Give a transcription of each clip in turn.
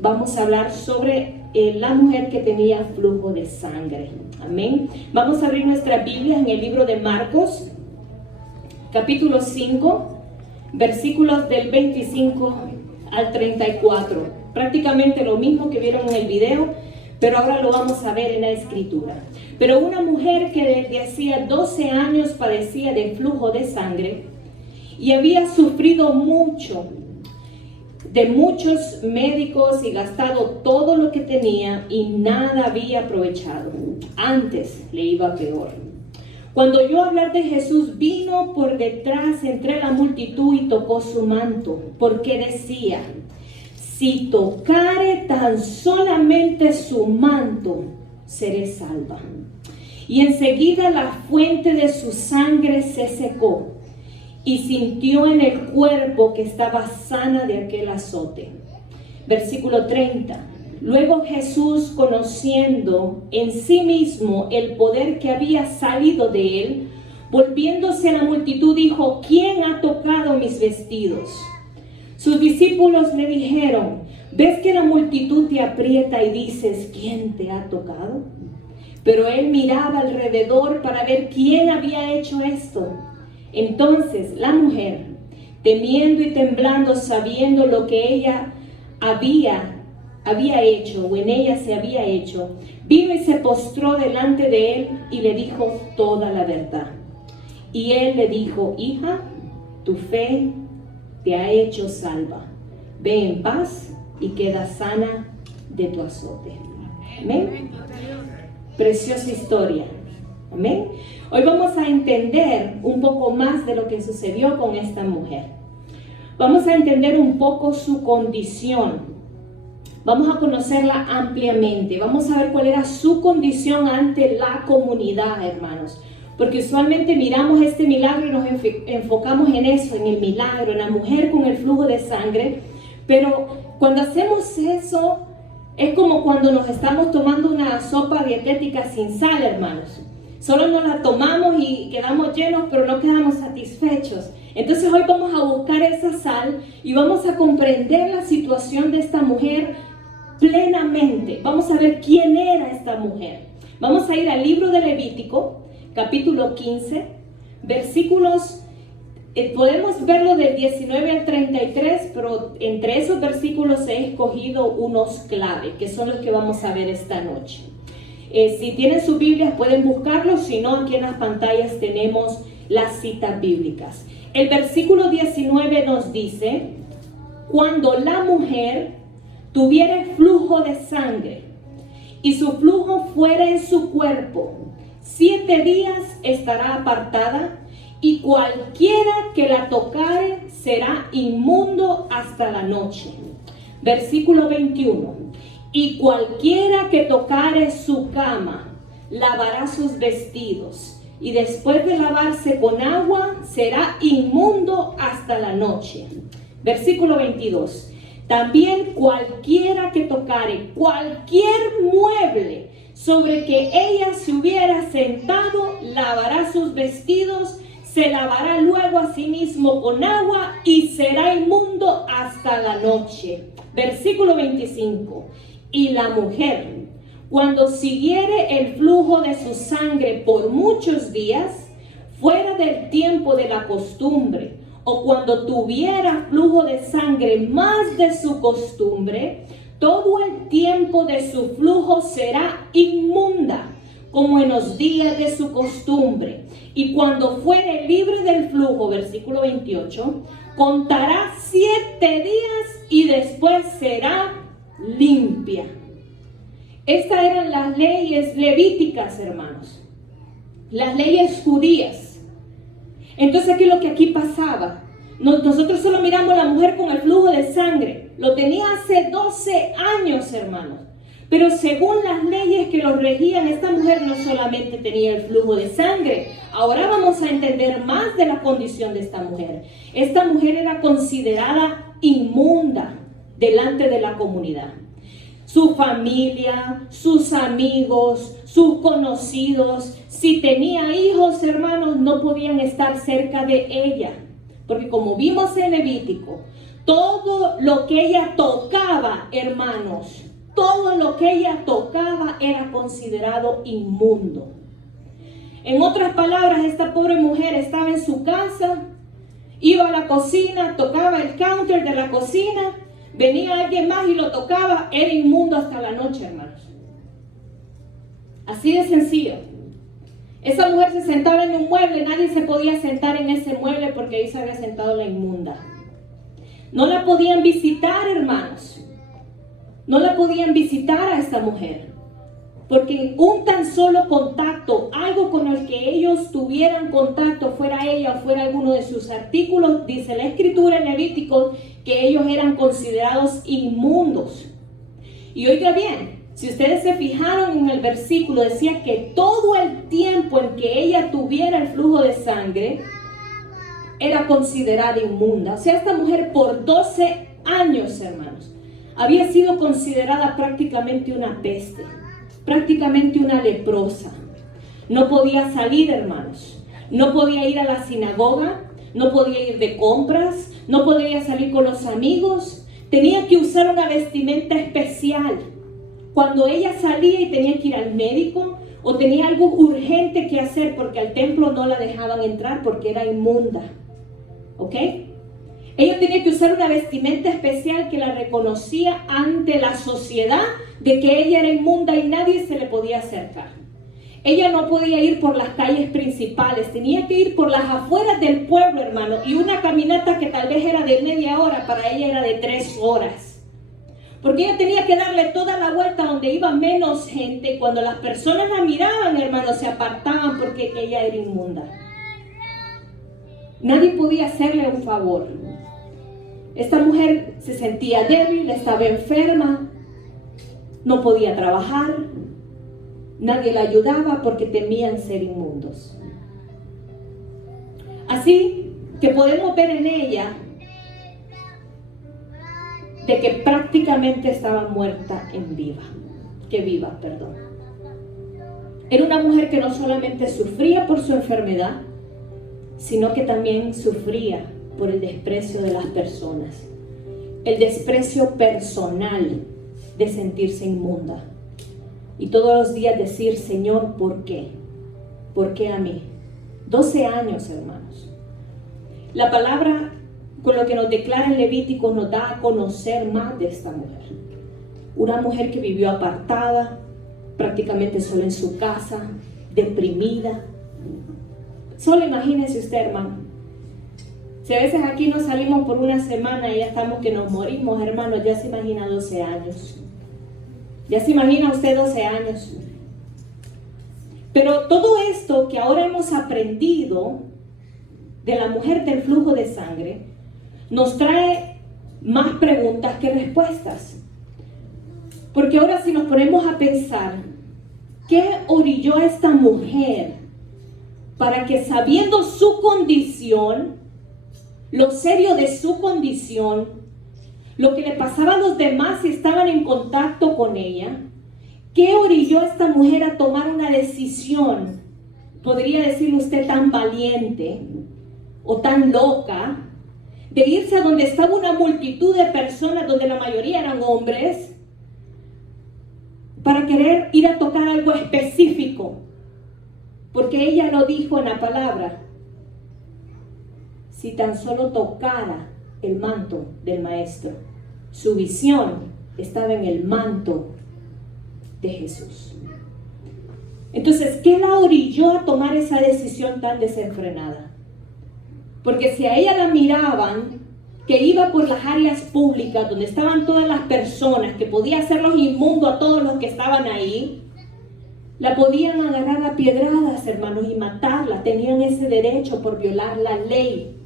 vamos a hablar sobre la mujer que tenía flujo de sangre. Amén. Vamos a abrir nuestra Biblia en el libro de Marcos, capítulo 5, versículos del 25 al 34. Prácticamente lo mismo que vieron en el video, pero ahora lo vamos a ver en la escritura. Pero una mujer que desde hacía 12 años padecía de flujo de sangre y había sufrido mucho de muchos médicos y gastado todo lo que tenía y nada había aprovechado. Antes le iba peor. Cuando oyó hablar de Jesús, vino por detrás entre la multitud y tocó su manto, porque decía: si tocare tan solamente su manto, seré salva. Y enseguida la fuente de su sangre se secó, y sintió en el cuerpo que estaba sana de aquel azote. Versículo 30. Luego Jesús, conociendo en sí mismo el poder que había salido de él, volviéndose a la multitud, dijo: ¿quién ha tocado mis vestidos? Sus discípulos le dijeron: ¿ves que la multitud te aprieta y dices: ¿quién te ha tocado? Pero él miraba alrededor para ver quién había hecho esto. Entonces la mujer, temiendo y temblando, sabiendo lo que ella había hecho, o en ella se había hecho, vino y se postró delante de él y le dijo toda la verdad. Y él le dijo: hija, tu fe te ha hecho salva. Ve en paz y queda sana de tu azote. Amén. Preciosa historia. Amén. Hoy vamos a entender un poco más de lo que sucedió con esta mujer. Vamos a entender un poco su condición. Vamos a conocerla ampliamente. Vamos a ver cuál era su condición ante la comunidad, hermanos. Porque usualmente miramos este milagro y nos enfocamos en eso, en el milagro, en la mujer con el flujo de sangre. Pero cuando hacemos eso, es como cuando nos estamos tomando una sopa dietética sin sal, hermanos. Solo nos la tomamos y quedamos llenos, pero no quedamos satisfechos. Entonces hoy vamos a buscar esa sal y vamos a comprender la situación de esta mujer plenamente. Vamos a ver quién era esta mujer. Vamos a ir al libro de Levítico, capítulo 15, versículos, podemos verlo del 19 al 33, pero entre esos versículos he escogido unos clave, que son los que vamos a ver esta noche. Si tienen sus Biblias pueden buscarlos, si no, aquí en las pantallas tenemos las citas bíblicas. El versículo 19 nos dice: cuando la mujer tuviere flujo de sangre y su flujo fuera en su cuerpo, 7 días estará apartada, y cualquiera que la tocare será inmundo hasta la noche. Versículo 21. Y cualquiera que tocare su cama, lavará sus vestidos, y después de lavarse con agua, será inmundo hasta la noche. Versículo 22. También cualquiera que tocare cualquier mueble sobre que ella se hubiera sentado, lavará sus vestidos, se lavará luego a sí mismo con agua y será inmundo hasta la noche. Versículo 25. Y la mujer, cuando siguiere el flujo de su sangre por muchos días, fuera del tiempo de la costumbre, o cuando tuviera flujo de sangre más de su costumbre, todo el tiempo de su flujo será inmunda, como en los días de su costumbre. Y cuando fuere libre del flujo, versículo 28, contará 7 días y después será limpia. Estas eran las leyes levíticas, hermanos. Las leyes judías. Entonces, ¿qué es lo que aquí pasaba? Nosotros solo miramos a la mujer con el flujo de sangre. Lo tenía hace 12 años, hermanos. Pero según las leyes que lo regían, esta mujer no solamente tenía el flujo de sangre. Ahora vamos a entender más de la condición de esta mujer. Esta mujer era considerada inmunda delante de la comunidad. Su familia, sus amigos, sus conocidos, si tenía hijos, hermanos, no podían estar cerca de ella. Porque como vimos en Levítico, Todo lo que ella tocaba, hermanos, todo lo que ella tocaba era considerado inmundo. En otras palabras, esta pobre mujer estaba en su casa, iba a la cocina, tocaba el counter de la cocina, venía alguien más y lo tocaba, era inmundo hasta la noche, hermanos. Así de sencillo. Esa mujer se sentaba en un mueble, nadie se podía sentar en ese mueble porque ahí se había sentado la inmunda. No la podían visitar, hermanos. No la podían visitar a esta mujer. Porque un tan solo contacto, algo con el que ellos tuvieran contacto, fuera ella o fuera alguno de sus artículos, dice la escritura en Levítico que ellos eran considerados inmundos. Y oiga bien, si ustedes se fijaron en el versículo, decía que todo el tiempo en que ella tuviera el flujo de sangre, era considerada inmunda. O sea, esta mujer por 12 años, hermanos, había sido considerada prácticamente una peste, prácticamente una leprosa. No podía salir, hermanos. No podía ir a la sinagoga, no podía ir de compras, no podía salir con los amigos. Tenía que usar una vestimenta especial. Cuando ella salía y tenía que ir al médico o tenía algo urgente que hacer porque al templo no la dejaban entrar porque era inmunda. ¿Ok? Ella tenía que usar una vestimenta especial que la reconocía ante la sociedad de que ella era inmunda y nadie se le podía acercar. Ella no podía ir por las calles principales, tenía que ir por las afueras del pueblo, hermano, y una caminata que tal vez era de media hora, para ella era de 3 horas. Porque ella tenía que darle toda la vuelta donde iba menos gente. Cuando las personas la miraban, hermano, se apartaban porque ella era inmunda. Nadie podía hacerle un favor. Esta mujer se sentía débil, estaba enferma, no podía trabajar, nadie la ayudaba porque temían ser inmundos. Así que podemos ver en ella de que prácticamente estaba muerta en viva. Era una mujer que no solamente sufría por su enfermedad, sino que también sufría por el desprecio de las personas, el desprecio personal de sentirse inmunda. Y todos los días decir, Señor, ¿por qué? ¿Por qué a mí? 12 años, hermanos. La palabra, con lo que nos declara el Levítico, nos da a conocer más de esta mujer. Una mujer que vivió apartada, prácticamente sola en su casa, deprimida. Solo imagínese usted, hermano. Si a veces aquí nos salimos por una semana y ya estamos que nos morimos, hermanos, ya se imagina 12 años. Ya se imagina usted 12 años. Pero todo esto que ahora hemos aprendido de la mujer del flujo de sangre, nos trae más preguntas que respuestas. Porque ahora si nos ponemos a pensar, ¿qué orilló a esta mujer para que, sabiendo su condición, lo serio de su condición, lo que le pasaba a los demás si estaban en contacto con ella, qué orilló a esta mujer a tomar una decisión, podría decirle usted, tan valiente o tan loca, de irse a donde estaba una multitud de personas, donde la mayoría eran hombres, para querer ir a tocar algo específico? Porque ella lo dijo en la palabra: si tan solo tocara el manto del maestro. Su visión estaba en el manto de Jesús. Entonces, ¿qué la orilló a tomar esa decisión tan desenfrenada? Porque si a ella la miraban, que iba por las áreas públicas donde estaban todas las personas, que podía hacerlos inmundos a todos los que estaban ahí, la podían agarrar a piedradas, hermanos, y matarla. Tenían ese derecho por violar la ley.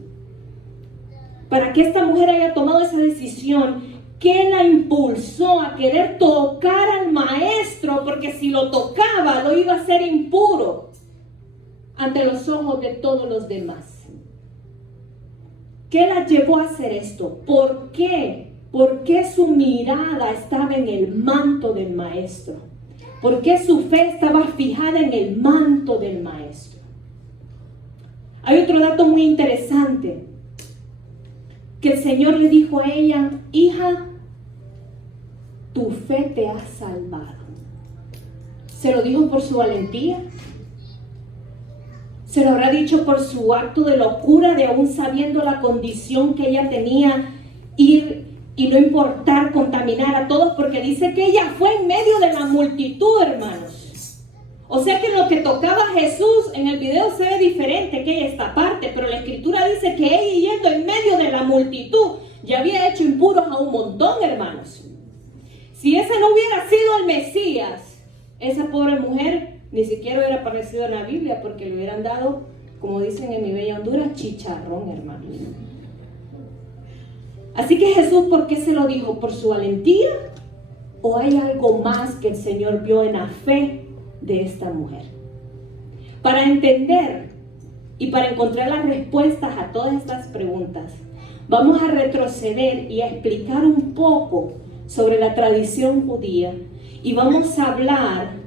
Para que esta mujer haya tomado esa decisión, ¿qué la impulsó a querer tocar al maestro? Porque si lo tocaba, lo iba a hacer impuro ante los ojos de todos los demás. ¿Qué la llevó a hacer esto? ¿Por qué? ¿Por qué su mirada estaba en el manto del maestro? ¿Por qué su fe estaba fijada en el manto del maestro? Hay otro dato muy interesante. que el Señor le dijo a ella: hija, tu fe te ha salvado. ¿Se lo dijo por su valentía? ¿Se lo habrá dicho por su acto de locura, de aún sabiendo la condición que ella tenía, ir y no importar contaminar a todos? Porque dice que ella fue en medio de la multitud, hermanos. O sea que lo que tocaba a Jesús en el video se ve diferente que esta parte, pero la escritura dice que ella, yendo en medio de la multitud, ya había hecho impuros a un montón, hermanos. Si ese no hubiera sido el Mesías, esa pobre mujer ni siquiera hubiera aparecido en la Biblia, porque le hubieran dado, como dicen en mi bella Honduras, chicharrón, hermanos. Así que Jesús, ¿por qué se lo dijo? ¿Por su valentía? ¿O hay algo más que el Señor vio en la fe de esta mujer? Para entender y para encontrar las respuestas a todas estas preguntas, vamos a retroceder y a explicar un poco sobre la tradición judía, y vamos a hablar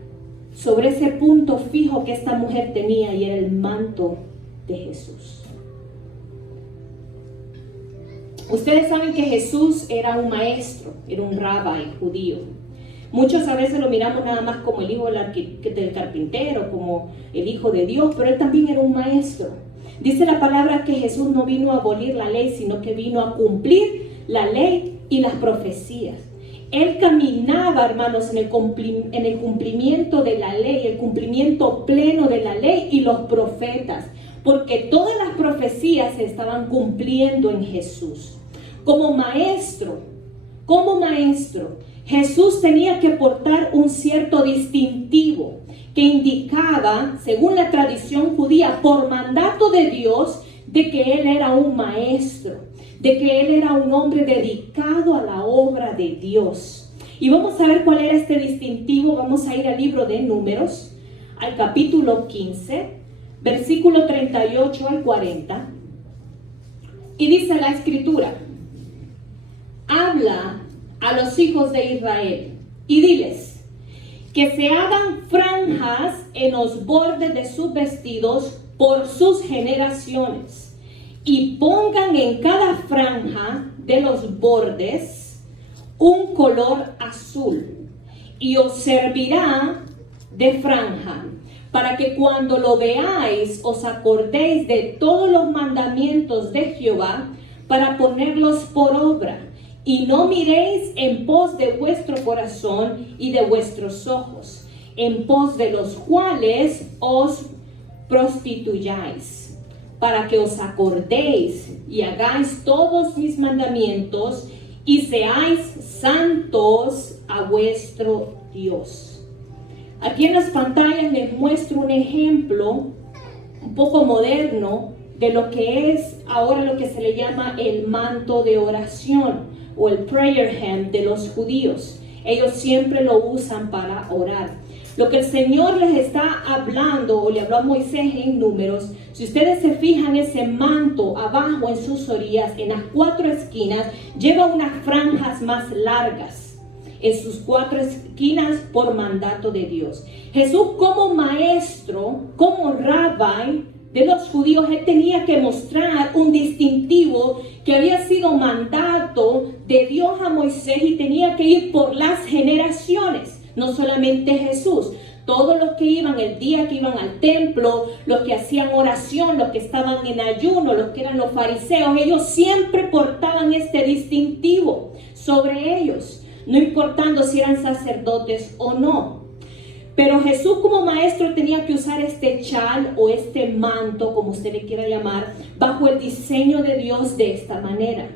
sobre ese punto fijo que esta mujer tenía, y era el manto de Jesús. Ustedes saben que Jesús era un maestro, era un rabí judío. Muchos a veces lo miramos nada más como el hijo del carpintero, como el hijo de Dios, pero él también era un maestro. Dice la palabra que Jesús no vino a abolir la ley, sino que vino a cumplir la ley y las profecías. Él caminaba, hermanos, en el cumplimiento de la ley, el cumplimiento pleno de la ley y los profetas, porque todas las profecías se estaban cumpliendo en Jesús. Como maestro, Jesús tenía que portar un cierto distintivo que indicaba, según la tradición judía, por mandato de Dios, de que él era un maestro, de que él era un hombre dedicado a la obra de Dios. Y vamos a ver cuál era este distintivo. Vamos a ir al libro de Números, al capítulo 15, versículo 38 al 40. Y dice la escritura: habla a los hijos de Israel y diles que se hagan franjas en los bordes de sus vestidos por sus generaciones, y pongan en cada franja de los bordes un color azul, y os servirá de franja, para que cuando lo veáis os acordéis de todos los mandamientos de Jehová, para ponerlos por obra, y no miréis en pos de vuestro corazón y de vuestros ojos, en pos de los cuales os prostituyáis, para que os acordéis y hagáis todos mis mandamientos y seáis santos a vuestro Dios. Aquí en las pantallas les muestro un ejemplo un poco moderno de lo que es ahora lo que se le llama el manto de oración o el prayer hem de los judíos. Ellos siempre lo usan para orar. Lo que el Señor les está hablando, o le habló a Moisés en Números, si ustedes se fijan, ese manto abajo en sus orillas, en las 4 esquinas, lleva unas franjas más largas en sus 4 esquinas por mandato de Dios. Jesús, como maestro, como rabí de los judíos, él tenía que mostrar un distintivo que había sido mandato de Dios a Moisés y tenía que ir por las generaciones. No solamente Jesús, todos los que iban el día que iban al templo, los que hacían oración, los que estaban en ayuno, los que eran los fariseos, ellos siempre portaban este distintivo sobre ellos, no importando si eran sacerdotes o no. Pero Jesús, como maestro, tenía que usar este chal o este manto, como usted le quiera llamar, bajo el diseño de Dios de esta manera.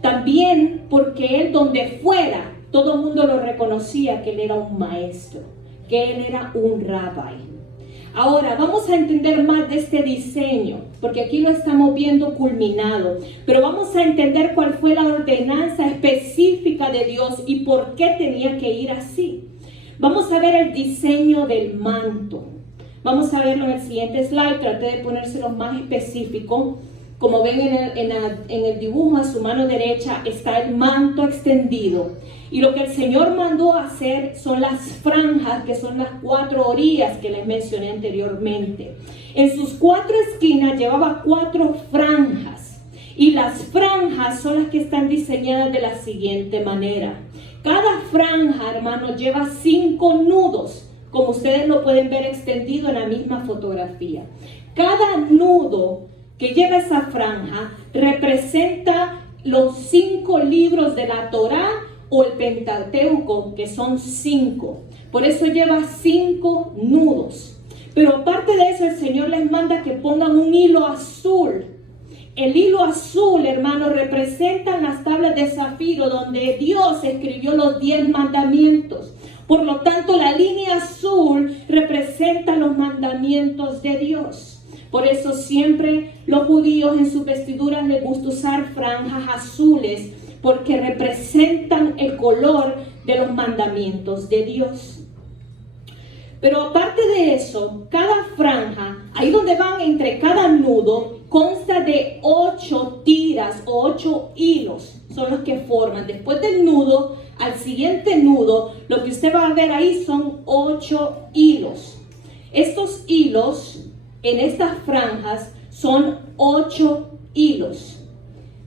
También porque él, donde fuera, todo el mundo lo reconocía que él era un maestro, que él era un rabí. Ahora vamos a entender más de este diseño, porque aquí lo estamos viendo culminado, pero vamos a entender cuál fue la ordenanza específica de Dios y por qué tenía que ir así. Vamos a ver el diseño del manto. Vamos a verlo en el siguiente slide. Traté de ponérselo más específico. Como ven en el dibujo, a su mano derecha está el manto extendido. Y lo que el Señor mandó hacer son las franjas, que son las 4 orillas que les mencioné anteriormente. En sus 4 esquinas llevaba 4 franjas. Y las franjas son las que están diseñadas de la siguiente manera. Cada franja, hermanos, lleva 5 nudos, como ustedes lo pueden ver extendido en la misma fotografía. Cada nudo que lleva esa franja representa los 5 libros de la Torá o el Pentateuco, que son 5. Por eso lleva 5 nudos. Pero aparte de eso, el Señor les manda que pongan un hilo azul. El hilo azul, hermanos, representa las tablas de zafiro donde Dios escribió los 10 mandamientos. Por lo tanto, la línea azul representa los mandamientos de Dios. Por eso siempre los judíos en sus vestiduras les gusta usar franjas azules, porque representan el color de los mandamientos de Dios. Pero aparte de eso, cada franja, ahí donde van entre cada nudo, consta de 8 tiras o 8 hilos, son los que forman. Después del nudo, al siguiente nudo, lo que usted va a ver ahí son 8 hilos. Estos hilos, en estas franjas, son 8 hilos.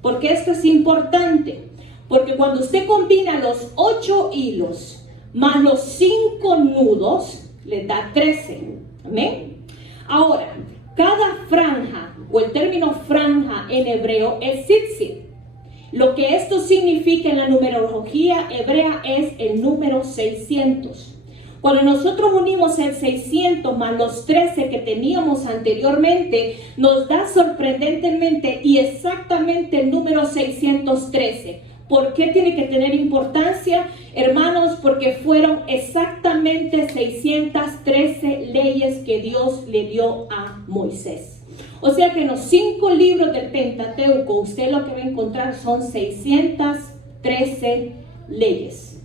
¿Por qué esto es importante? Porque cuando usted combina los 8 hilos más los 5 nudos, le da 13. ¿Amén? Ahora, cada franja, o el término franja en hebreo, es tzitzit. Lo que esto significa en la numerología hebrea es el número 600. Cuando nosotros unimos el 600 más los 13 que teníamos anteriormente, nos da sorprendentemente y exactamente el número 613. ¿Por qué tiene que tener importancia, hermanos? Porque fueron exactamente 613 leyes que Dios le dio a Moisés. O sea que en los 5 libros del Pentateuco, usted lo que va a encontrar son 613 leyes.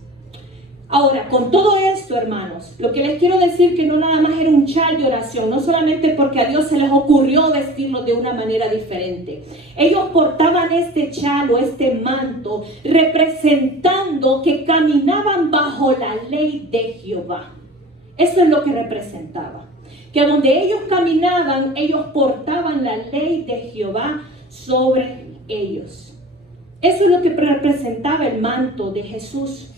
Ahora, con todo esto, hermanos, lo que les quiero decir que no nada más era un chal de oración, no solamente porque a Dios se les ocurrió vestirlos de una manera diferente. Ellos portaban este chal o este manto representando que caminaban bajo la ley de Jehová. Eso es lo que representaba. Que donde ellos caminaban, ellos portaban la ley de Jehová sobre ellos. Eso es lo que representaba el manto de Jesús.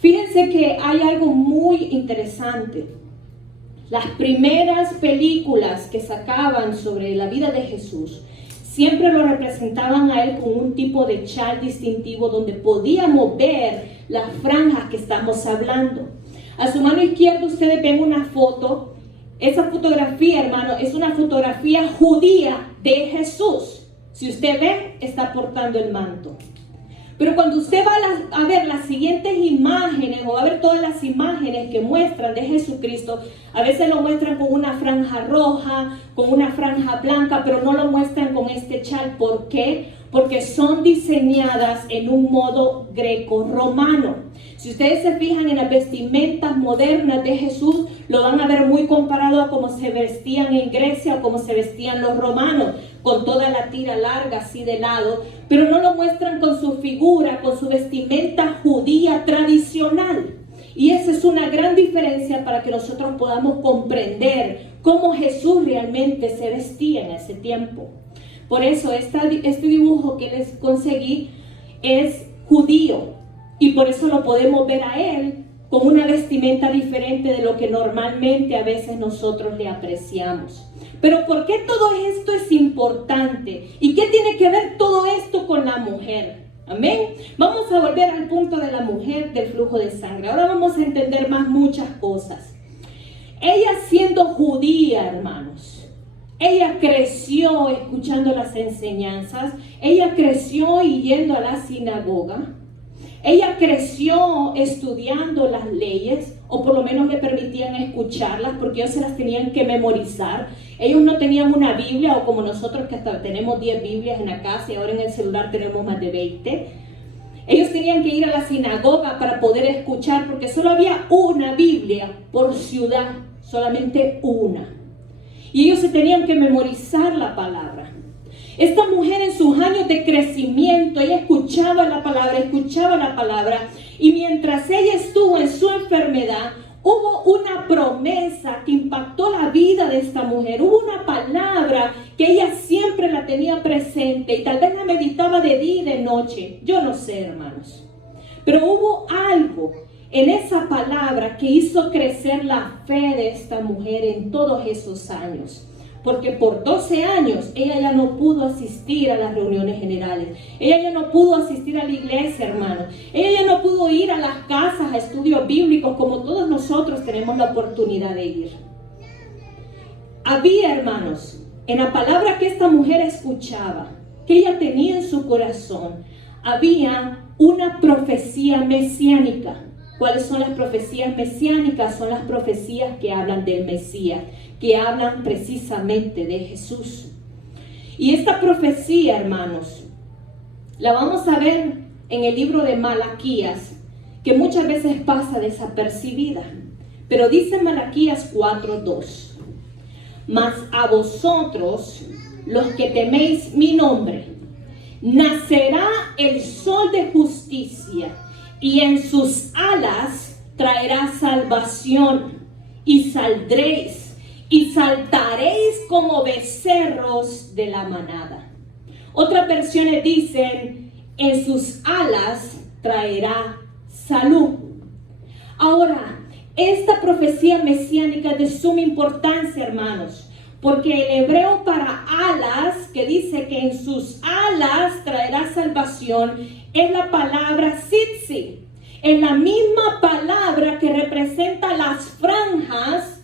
Fíjense que hay algo muy interesante. Las primeras películas que sacaban sobre la vida de Jesús siempre lo representaban a él con un tipo de chal distintivo donde podíamos ver las franjas que estamos hablando. A su mano izquierda ustedes ven una foto. Esa fotografía, hermano, es una fotografía judía de Jesús. Si usted ve, está portando el manto. Pero cuando usted va a ver las siguientes imágenes o va a ver todas las imágenes que muestran de Jesucristo, a veces lo muestran con una franja roja, con una franja blanca, pero no lo muestran con este chal. ¿Por qué? Porque son diseñadas en un modo greco-romano. Si ustedes se fijan en las vestimentas modernas de Jesús, lo van a ver muy comparado a cómo se vestían en Grecia o cómo se vestían los romanos, con toda la tira larga así de lado, pero no lo muestran con su figura, con su vestimenta judía tradicional. Y esa es una gran diferencia para que nosotros podamos comprender cómo Jesús realmente se vestía en ese tiempo. Por eso este dibujo que les conseguí es judío. Y por eso lo podemos ver a él con una vestimenta diferente de lo que normalmente a veces nosotros le apreciamos. Pero ¿por qué todo esto es importante? ¿Y qué tiene que ver todo esto con la mujer? Amén. Vamos a volver al punto de la mujer del flujo de sangre. Ahora vamos a entender más muchas cosas. Ella siendo judía, hermanos, ella creció escuchando las enseñanzas. Ella creció yendo a la sinagoga. Ella creció estudiando las leyes, o por lo menos le permitían escucharlas, porque ellos se las tenían que memorizar. Ellos no tenían una Biblia, o como nosotros que hasta tenemos 10 Biblias en la casa y ahora en el celular tenemos más de 20. Ellos tenían que ir a la sinagoga para poder escuchar, porque solo había una Biblia por ciudad, solamente una. Y ellos se tenían que memorizar la palabra. Esta mujer en sus años de crecimiento, ella escuchaba la palabra, y mientras ella estuvo en su enfermedad, hubo una promesa que impactó la vida de esta mujer. Hubo una palabra que que ella siempre la tenía presente y tal vez la meditaba de día y de noche. Yo no sé, hermanos. Pero hubo algo en esa palabra que hizo crecer la fe de esta mujer en todos esos años. Porque por 12 años ella ya no pudo asistir a las reuniones generales. Ella ya no pudo asistir a la iglesia, hermanos. Ella ya no pudo ir a las casas a estudios bíblicos como todos nosotros tenemos la oportunidad de ir. Había, hermanos, en la palabra que esta mujer escuchaba, que ella tenía en su corazón, había una profecía mesiánica. ¿Cuáles son las profecías mesiánicas? Son las profecías que hablan del Mesías, que hablan precisamente de Jesús. Y esta profecía, hermanos, la vamos a ver en el libro de Malaquías, que muchas veces pasa desapercibida. Pero dice Malaquías 4:2. Mas a vosotros, los que teméis mi nombre, nacerá el sol de justicia, y en sus alas traerá salvación, y saldréis y saltaréis como becerros de la manada. Otras versiones dicen, en sus alas traerá salud. Ahora, esta profecía mesiánica es de suma importancia, hermanos, porque el hebreo para alas, que dice que en sus alas traerá salvación, es la palabra tzitzi. Es la misma palabra que representa las franjas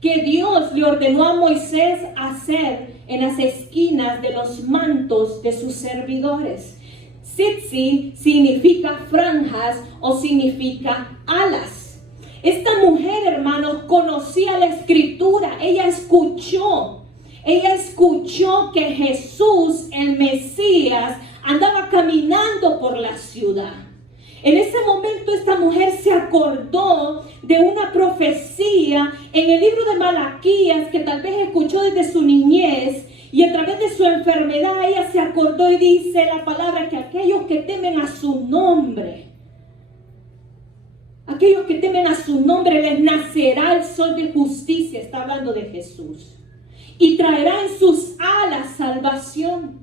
que Dios le ordenó a Moisés hacer en las esquinas de los mantos de sus servidores. Tzitzi significa franjas o significa alas. Esta mujer, hermanos, conocía la escritura. Ella escuchó que Jesús, el Mesías, andaba caminando por la ciudad. En ese momento esta mujer se acordó de una profecía en el libro de Malaquías que tal vez escuchó desde su niñez, y a través de su enfermedad ella se acordó y dice la palabra que aquellos que temen a su nombre, les nacerá el sol de justicia. Está hablando de Jesús. Y traerá en sus alas salvación.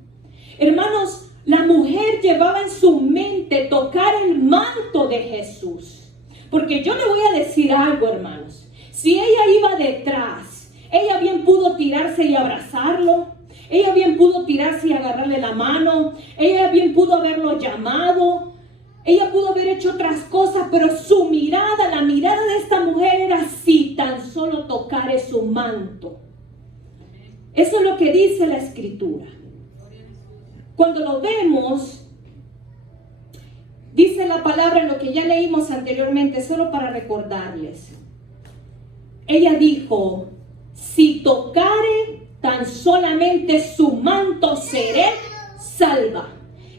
Hermanos, la mujer llevaba en su mente tocar el manto de Jesús. Porque yo le voy a decir algo, hermanos. Si ella iba detrás, ella bien pudo tirarse y abrazarlo. Ella bien pudo tirarse y agarrarle la mano. Ella bien pudo haberlo llamado. Ella pudo haber hecho otras cosas, pero su mirada, la mirada de esta mujer era si tan solo tocare su manto. Eso es lo que dice la escritura. Cuando lo vemos, dice la palabra en lo que ya leímos anteriormente, solo para recordarles. Ella dijo, si tocare tan solamente su manto, seré salva.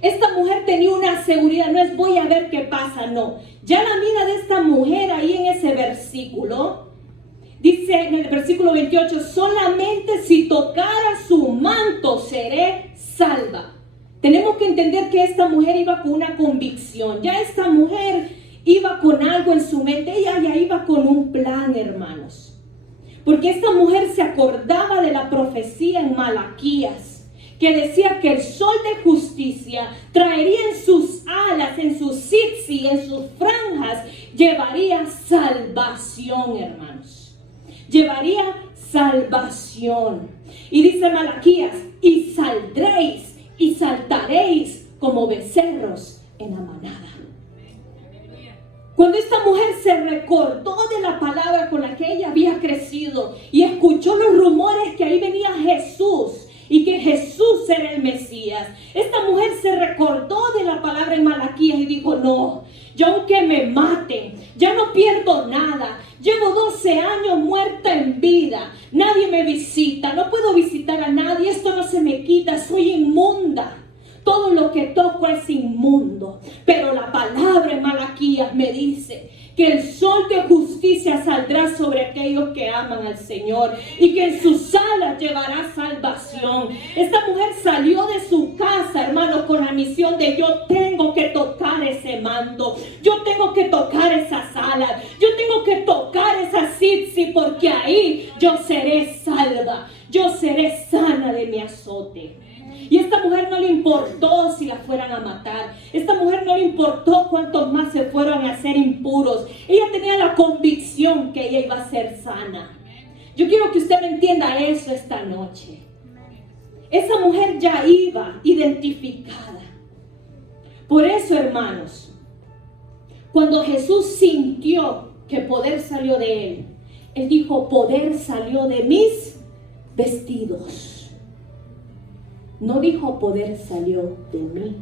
Esta mujer tenía una seguridad, no es voy a ver qué pasa, no. Ya la mira de esta mujer ahí en ese versículo, dice en el versículo 28, solamente si tocara su manto seré salva. Tenemos que entender que esta mujer iba con una convicción, ya esta mujer iba con algo en su mente, ella ya iba con un plan, hermanos. Porque esta mujer se acordaba de la profecía en Malaquías, que decía que el sol de justicia traería en sus alas, en sus tzitzi, en sus franjas, llevaría salvación, hermanos. Llevaría salvación. Y dice Malaquías, y saldréis y saltaréis como becerros en la manada. Cuando esta mujer se recordó de la palabra con la que ella había crecido y escuchó los rumores que ahí venía Jesús, y que Jesús era el Mesías, esta mujer se recordó de la palabra en Malaquías y dijo, no, yo aunque me maten, ya no pierdo nada. Llevo 12 años muerta en vida, nadie me visita, no puedo visitar a nadie, esto no se me quita, soy inmunda. Todo lo que toco es inmundo. Pero la palabra en Malaquías me dice que el sol de justicia saldrá sobre aquellos que aman al Señor y que en sus alas llevará salvación. Esta mujer salió de su casa, hermanos, con la misión de yo tengo que tocar ese manto, yo tengo que tocar esas alas, yo tengo que tocar esa tzitzi, porque ahí yo seré salva, yo seré sana de mi azote. Y esta mujer no le importó si la fueran a matar. Esta mujer no le importó cuántos más se fueron a hacer impuros. Ella tenía la convicción que ella iba a ser sana. Yo quiero que usted me entienda eso esta noche. Esa mujer ya iba identificada. Por eso, hermanos, cuando Jesús sintió que poder salió de él, él dijo, poder salió de mis vestidos. No dijo, poder salió de mí.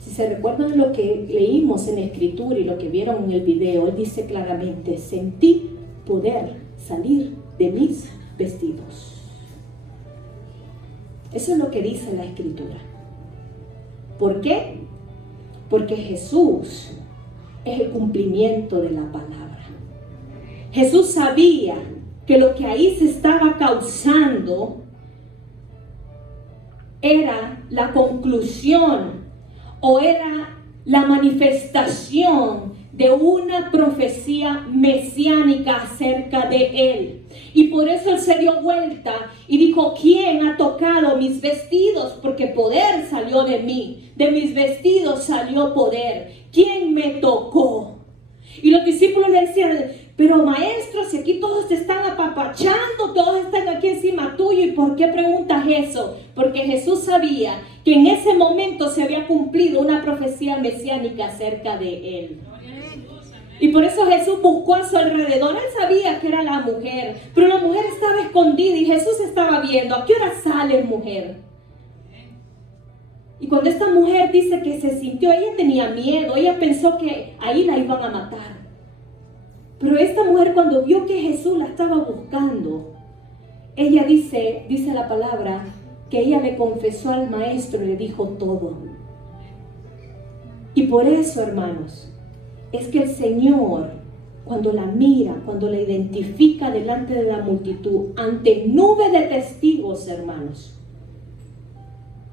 Si se recuerdan lo que leímos en la escritura y lo que vieron en el video, él dice claramente, sentí poder salir de mis vestidos. Eso es lo que dice la escritura. ¿Por qué? Porque Jesús es el cumplimiento de la palabra. Jesús sabía que lo que ahí se estaba causando era la conclusión o era la manifestación de una profecía mesiánica acerca de él. Y por eso él se dio vuelta y dijo, ¿quién ha tocado mis vestidos? Porque poder salió de mí, de mis vestidos salió poder. ¿Quién me tocó? Y los discípulos le decían, pero maestro, si aquí todos te están apapachando, todos están aquí encima tuyo, ¿y por qué preguntas eso? Porque Jesús sabía que en ese momento se había cumplido una profecía mesiánica acerca de él. Y por eso Jesús buscó a su alrededor. Él sabía que era la mujer, pero la mujer estaba escondida y Jesús estaba viendo. ¿A qué hora sale, mujer? Y cuando esta mujer dice que se sintió, ella tenía miedo, ella pensó que ahí la iban a matar. Pero esta mujer cuando vio que Jesús la estaba buscando, ella dice la palabra, que ella le confesó al maestro y le dijo todo. Y por eso, hermanos, es que el Señor, cuando la mira, cuando la identifica delante de la multitud, ante nube de testigos, hermanos,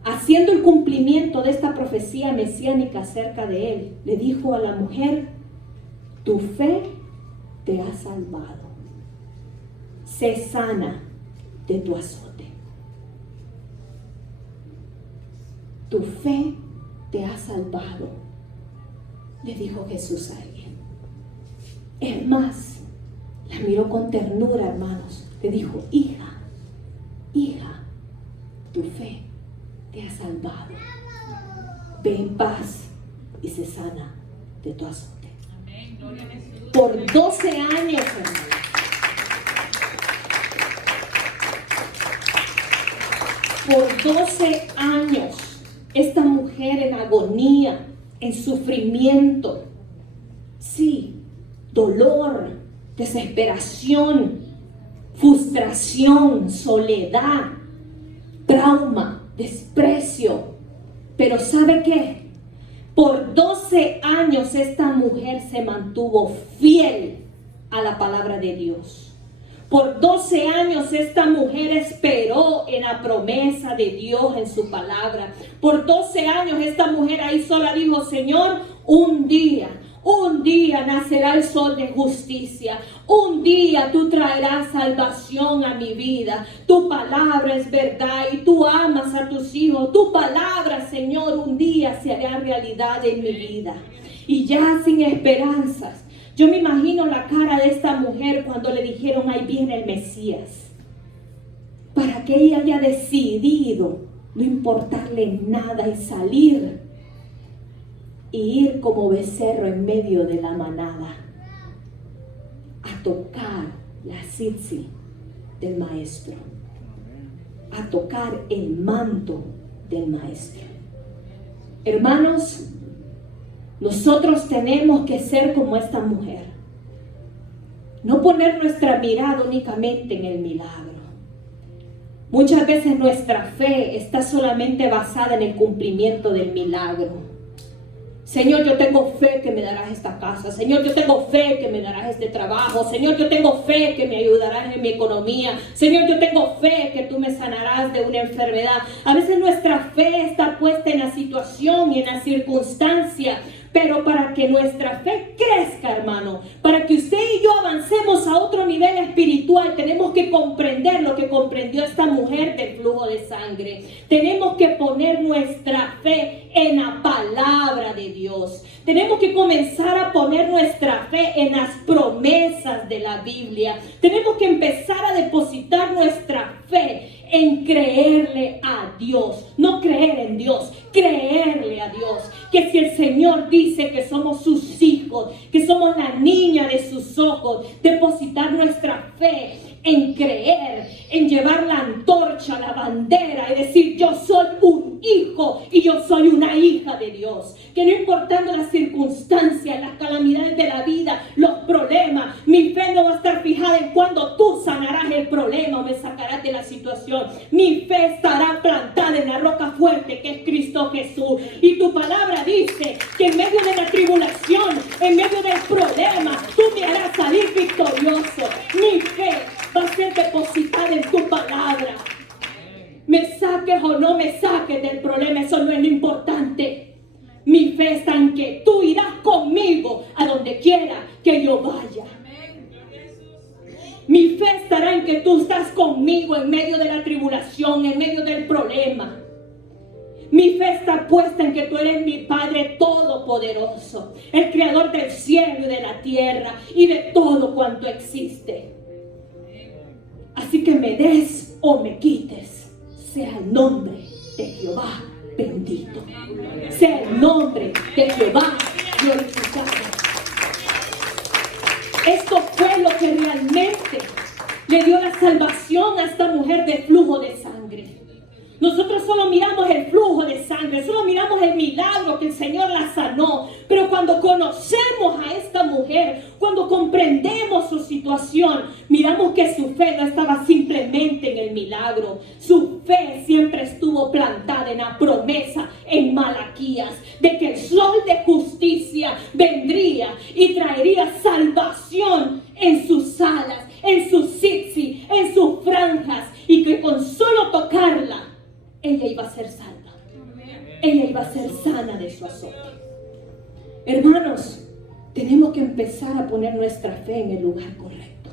haciendo el cumplimiento de esta profecía mesiánica acerca de él, le dijo a la mujer, tu fe te ha salvado. Sé sana de tu azote. Tu fe te ha salvado, le dijo Jesús a ella. Es más, la miró con ternura, hermanos. Le dijo, hija, tu fe te ha salvado. Ve en paz y sé sana de tu azote. Amén. Gloria a Jesús. Por 12 años, hermanos. Por 12 años, esta mujer en agonía, en sufrimiento, sí, dolor, desesperación, frustración, soledad, trauma, desprecio. Pero ¿sabe qué? Por 12 años esta mujer se mantuvo fiel a la palabra de Dios. Por 12 años esta mujer esperó en la promesa de Dios en su palabra. Por 12 años esta mujer ahí sola dijo, Señor, un día nacerá el sol de justicia. Un día tú traerás salvación a mi vida. Tu palabra es verdad y tú amas a tus hijos. Tu palabra, Señor, un día se hará realidad en mi vida. Y ya sin esperanzas, yo me imagino la cara de esta mujer cuando le dijeron, ahí viene el Mesías. Para que ella haya decidido no importarle nada y salir y ir como becerro en medio de la manada a tocar la tzitzi del maestro, a tocar el manto del maestro. Hermanos, nosotros tenemos que ser como esta mujer, no poner nuestra mirada únicamente en el milagro. Muchas veces nuestra fe está solamente basada en el cumplimiento del milagro. Señor, yo tengo fe que me darás esta casa. Señor, yo tengo fe que me darás este trabajo. Señor, yo tengo fe que me ayudarás en mi economía. Señor, yo tengo fe que tú me sanarás de una enfermedad. A veces nuestra fe está puesta en la situación y en la circunstancia. Pero para que nuestra fe crezca, hermano, para que usted y yo avancemos a otro nivel espiritual, tenemos que comprender lo que comprendió esta mujer del flujo de sangre. Tenemos que poner nuestra fe en la palabra de Dios. Tenemos que comenzar a poner nuestra fe en las promesas de la Biblia. Tenemos que empezar a depositar nuestra fe en creerle a Dios. No creer en Dios, creerle a Dios. Que si el Señor dice que somos sus hijos, que somos la niña de sus ojos, depositar nuestra fe en creer, en llevar la antorcha, la bandera y decir: yo soy un hijo y yo soy una hija de Dios. Que no importando las circunstancias, las calamidades de la vida, los problemas, mi fe no va a estar fijada en cuando tú sanarás el problema o me sacarás de la situación. Mi fe estará plantada en la roca fuerte que es Cristo Jesús. Y tu palabra dice que en medio de la tribulación, en medio del problema, tú me harás salir victorioso. Mi fe va a ser depositada en tu palabra. Me saques o no me saques del problema, eso no es lo importante. Mi fe está en que tú irás conmigo a donde quiera que yo vaya. Mi fe estará en que tú estás conmigo en medio de la tribulación, en medio del problema. Mi fe está puesta en que tú eres mi Padre todopoderoso, el creador del cielo y de la tierra y de todo cuanto existe. Así que me des o me quites, sea el nombre de Jehová bendito. Sea el nombre de Jehová glorificado. Esto fue lo que realmente le dio la salvación a esta mujer de flujo de sangre. Nosotros solo miramos el flujo de sangre, solo miramos el milagro que el Señor la sanó. Pero cuando conocemos a esta mujer, cuando comprendemos su situación, miramos que su fe no estaba simplemente en el milagro. Su fe siempre estuvo plantada en la promesa en Malaquías de que el sol de justicia vendría y traería salvación en sus alas, en sus sitsi, en sus franjas, y que con solo tocarla ella iba a ser salva. Ella iba a ser sana de su azote. Hermanos, tenemos que empezar a poner nuestra fe en el lugar correcto.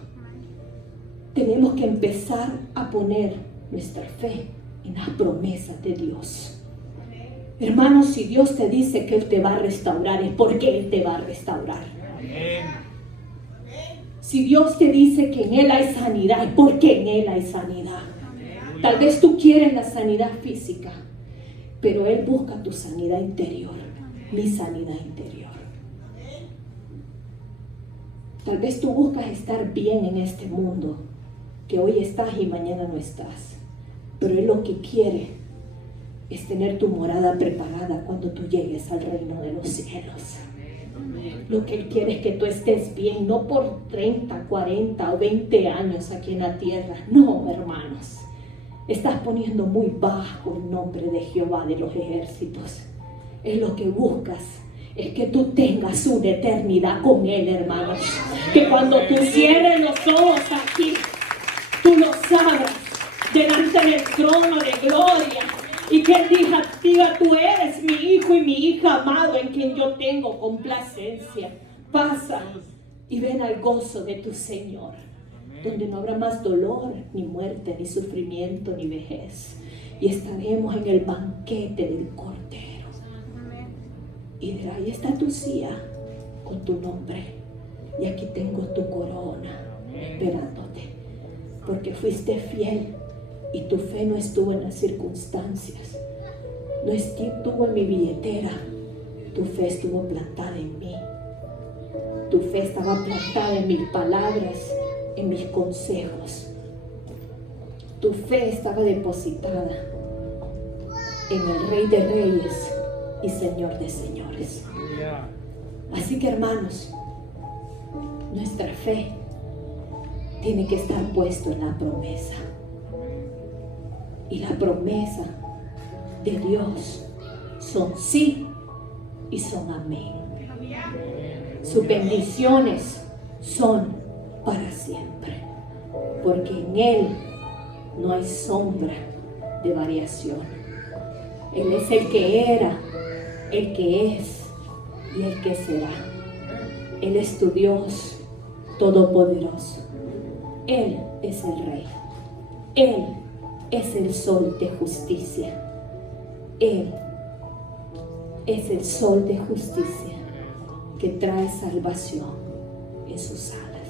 Tenemos que empezar a poner nuestra fe en las promesas de Dios. Hermanos, si Dios te dice que Él te va a restaurar, es porque Él te va a restaurar. Si Dios te dice que en Él hay sanidad, es porque en Él hay sanidad. Tal vez tú quieres la sanidad física, pero Él busca tu sanidad interior, mi sanidad interior. Tal vez tú buscas estar bien en este mundo, que hoy estás y mañana no estás. Pero Él lo que quiere es tener tu morada preparada cuando tú llegues al reino de los cielos. Lo que Él quiere es que tú estés bien, no por 30, 40 o 20 años aquí en la tierra. No, hermanos. Estás poniendo muy bajo el nombre de Jehová de los ejércitos. Es lo que buscas, es que tú tengas una eternidad con Él, hermanos. Que cuando tú cierres los ojos aquí, tú lo sabes delante del trono de gloria. Y que Él diga: tú eres mi hijo y mi hija amado en quien yo tengo complacencia. Pasa y ven al gozo de tu Señor, donde no habrá más dolor, ni muerte, ni sufrimiento, ni vejez. Y estaremos en el banquete del Cordero. Y dirá: ahí está tu silla con tu nombre. Y aquí tengo tu corona esperándote. Porque fuiste fiel y tu fe no estuvo en las circunstancias. No estuvo en mi billetera. Tu fe estuvo plantada en mí. Tu fe estaba plantada en mis palabras, en mis consejos. Tu fe estaba depositada en el Rey de Reyes y Señor de Señores. Así que, hermanos, nuestra fe tiene que estar puesto en la promesa. Y la promesa de Dios son sí y son amén. Sus bendiciones son para siempre, porque en Él no hay sombra de variación. Él es el que era, el que es y el que será. Él es tu Dios todopoderoso. Él es el Rey. Él es el sol de justicia. Él es el sol de justicia que trae salvación en sus alas.